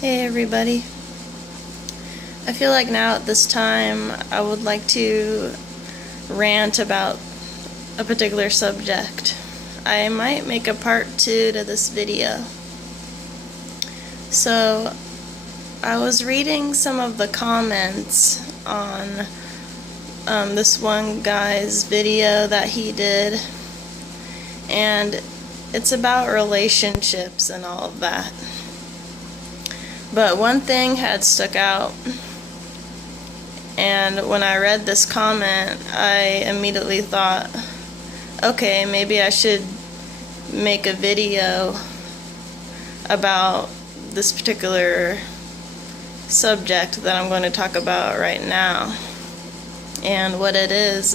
Hey everybody. I feel like now at this time I would like to rant about a particular subject. I might make a part 2 to this video. So I was reading some of the comments on this one guy's video that he did, and it's about relationships and all of that. But one thing had stuck out, and when I read this comment, I immediately thought, okay, maybe I should make a video about this particular subject that I'm going to talk about right now. And what it is,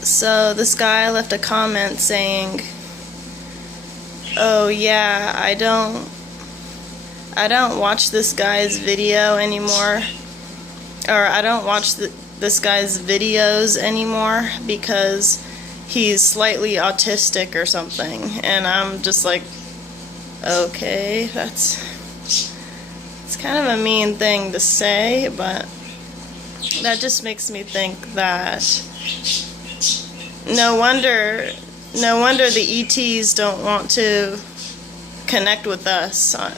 so this guy left a comment saying, oh yeah, I don't watch this guy's video anymore, or I don't watch this guy's videos anymore because he's slightly autistic or something. And I'm just like, okay, it's kind of a mean thing to say, but that just makes me think that no wonder the ETs don't want to connect with us on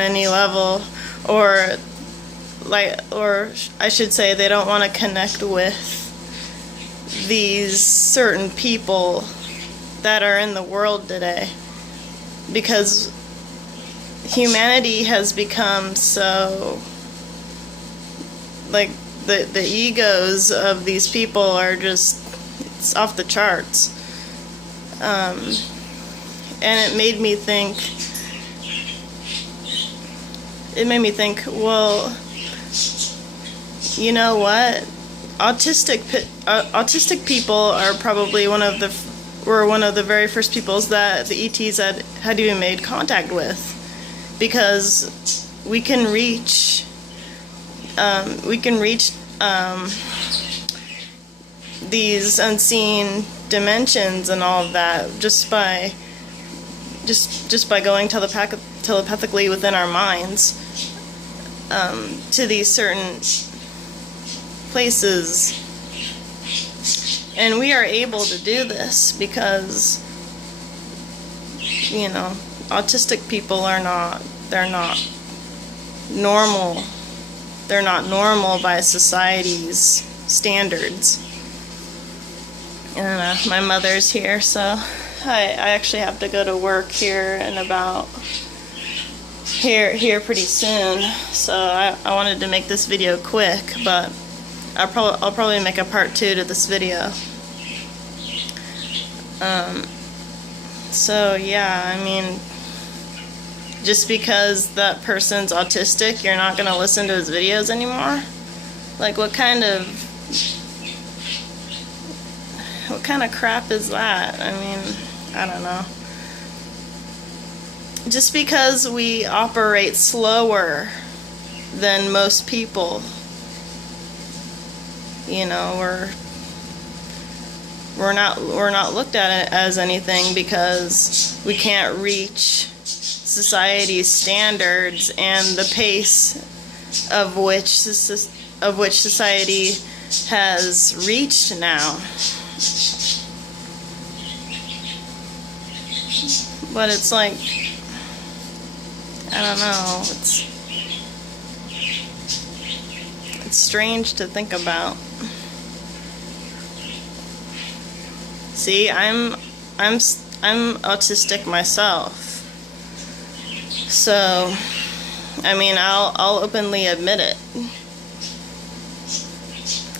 any level, or I should say they don't want to connect with these certain people that are in the world today, because humanity has become so, like, the egos of these people are just, it's off the charts. And it made me think, well, you know what? Autistic people are probably one of the very first peoples that the ETs had even made contact with, because we can reach these unseen dimensions and all of that just by going telepathically within our minds to these certain places. And we are able to do this because, you know, autistic people they're not normal. They're not normal by society's standards. And my mother's here, so I actually have to go to work here pretty soon. So I wanted to make this video quick, but I'll probably make a part 2 to this video. So yeah, I mean, just because that person's autistic, you're not gonna listen to his videos anymore? Like, what kind of crap is that? I mean, I don't know. Just because we operate slower than most people, you know, we're not looked at it as anything because we can't reach society's standards and the pace of which society has reached now. But it's like, I don't know, it's strange to think about. See, I'm autistic myself. So, I mean, I'll openly admit it.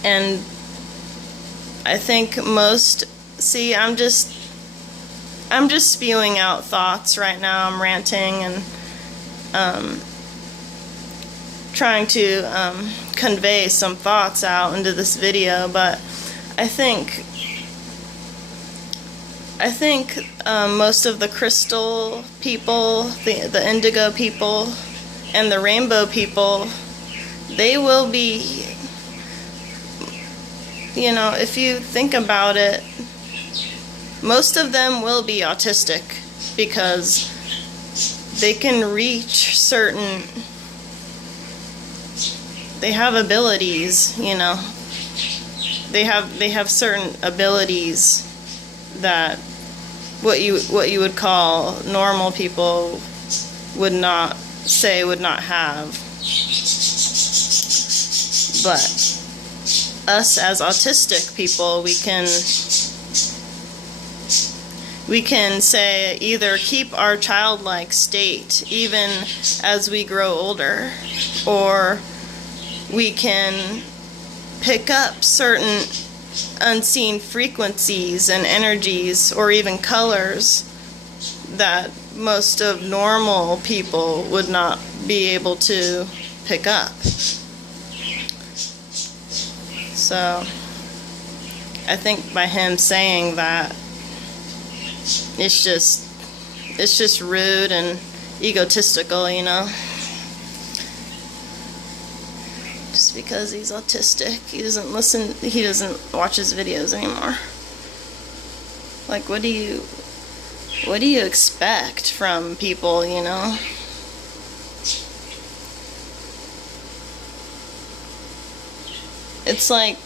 And I think I'm just spewing out thoughts right now. I'm ranting and trying to convey some thoughts out into this video, but I think most of the crystal people, the indigo people, and the rainbow people, they will be, you know, if you think about it, most of them will be autistic because they can reach certain, they have abilities, you know. They have certain abilities that what you would call normal people would not have. But us as autistic people, we can say either keep our childlike state even as we grow older, or we can pick up certain unseen frequencies and energies or even colors that most of normal people would not be able to pick up. So I think by him saying that, it's just rude and egotistical, you know. Just because he's autistic, he doesn't watch his videos anymore. Like, what do you expect from people, you know? It's like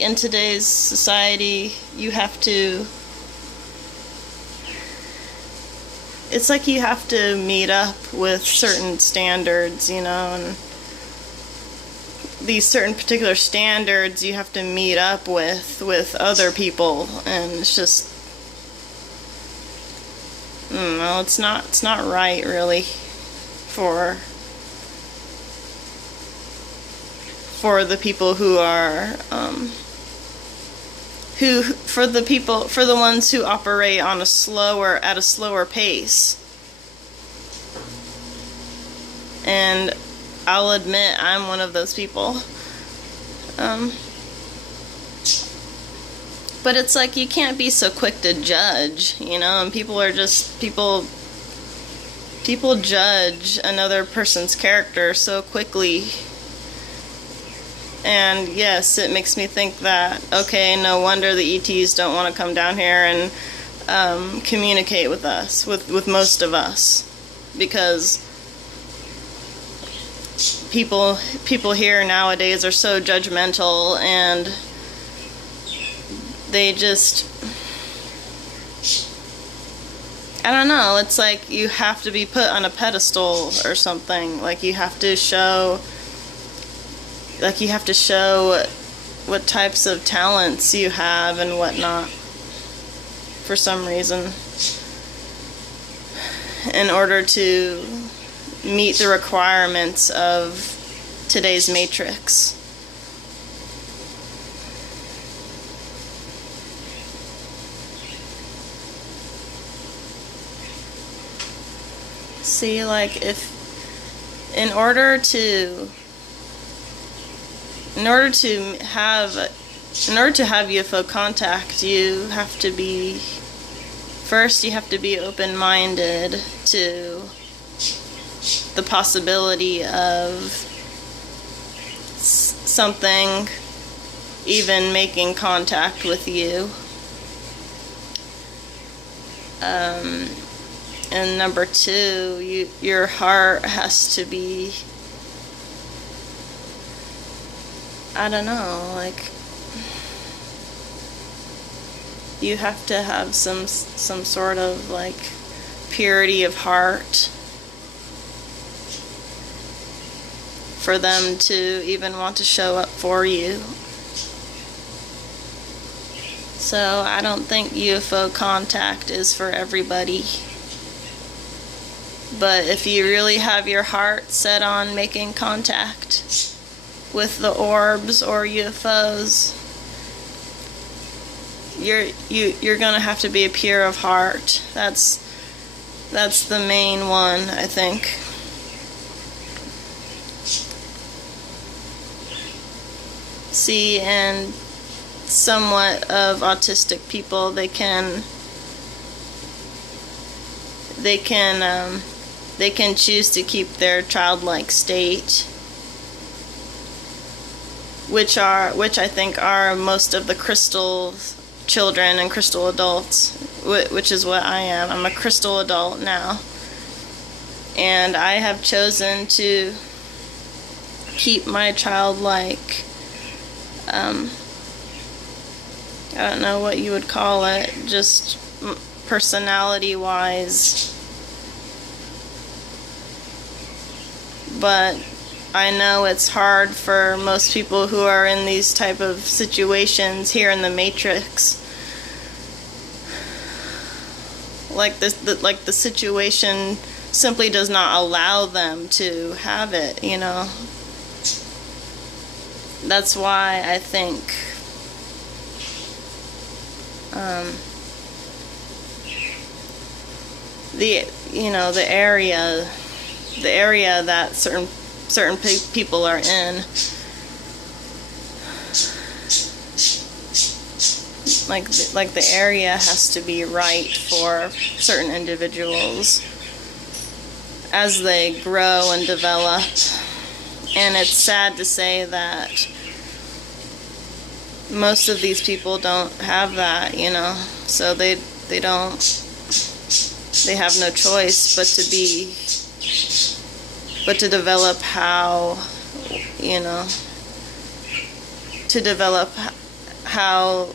in today's society, you have to meet up with certain standards, you know, and these certain particular standards you have to meet up with other people, and it's just, I don't know, it's not right really for the people who are for the ones who operate at a slower pace. And I'll admit I'm one of those people. But it's like you can't be so quick to judge, you know, and people judge another person's character so quickly. And yes, it makes me think that, okay, no wonder the ETs don't want to come down here and communicate with us, with most of us, because people here nowadays are so judgmental, and they just, I don't know, it's like you have to be put on a pedestal or something. Like you have to show what types of talents you have and whatnot, for some reason, in order to meet the requirements of today's matrix. See, like, in order to have UFO contact, you have to be open-minded to the possibility of something even making contact with you. And number two, your heart has to be, I don't know, like, you have to have some sort of, like, purity of heart for them to even want to show up for you. So I don't think UFO contact is for everybody. But if you really have your heart set on making contact with the orbs or UFOs, you're gonna have to be a pure of heart. That's the main one, I think. See, and somewhat of autistic people, they can choose to keep their childlike state, which I think are most of the crystal children and crystal adults, which is what I am. I'm a crystal adult now. And I have chosen to keep my childlike, I don't know what you would call it, just personality-wise. But I know it's hard for most people who are in these type of situations here in the Matrix. Like the situation simply does not allow them to have it, you know. That's why I think the area that certain people are in, like the area has to be right for certain individuals as they grow and develop. And it's sad to say that most of these people don't have that, you know. So they have no choice but to develop how, you know, to develop how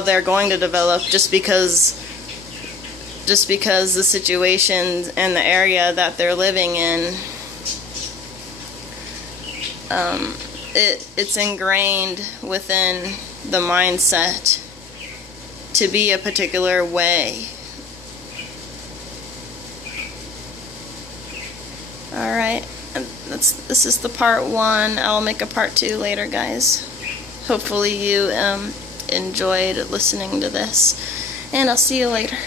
they're going to develop, just because the situation and the area that they're living in, it's ingrained within the mindset to be a particular way. Alright, this is the part 1. I'll make a part 2 later, guys. Hopefully you enjoyed listening to this, and I'll see you later.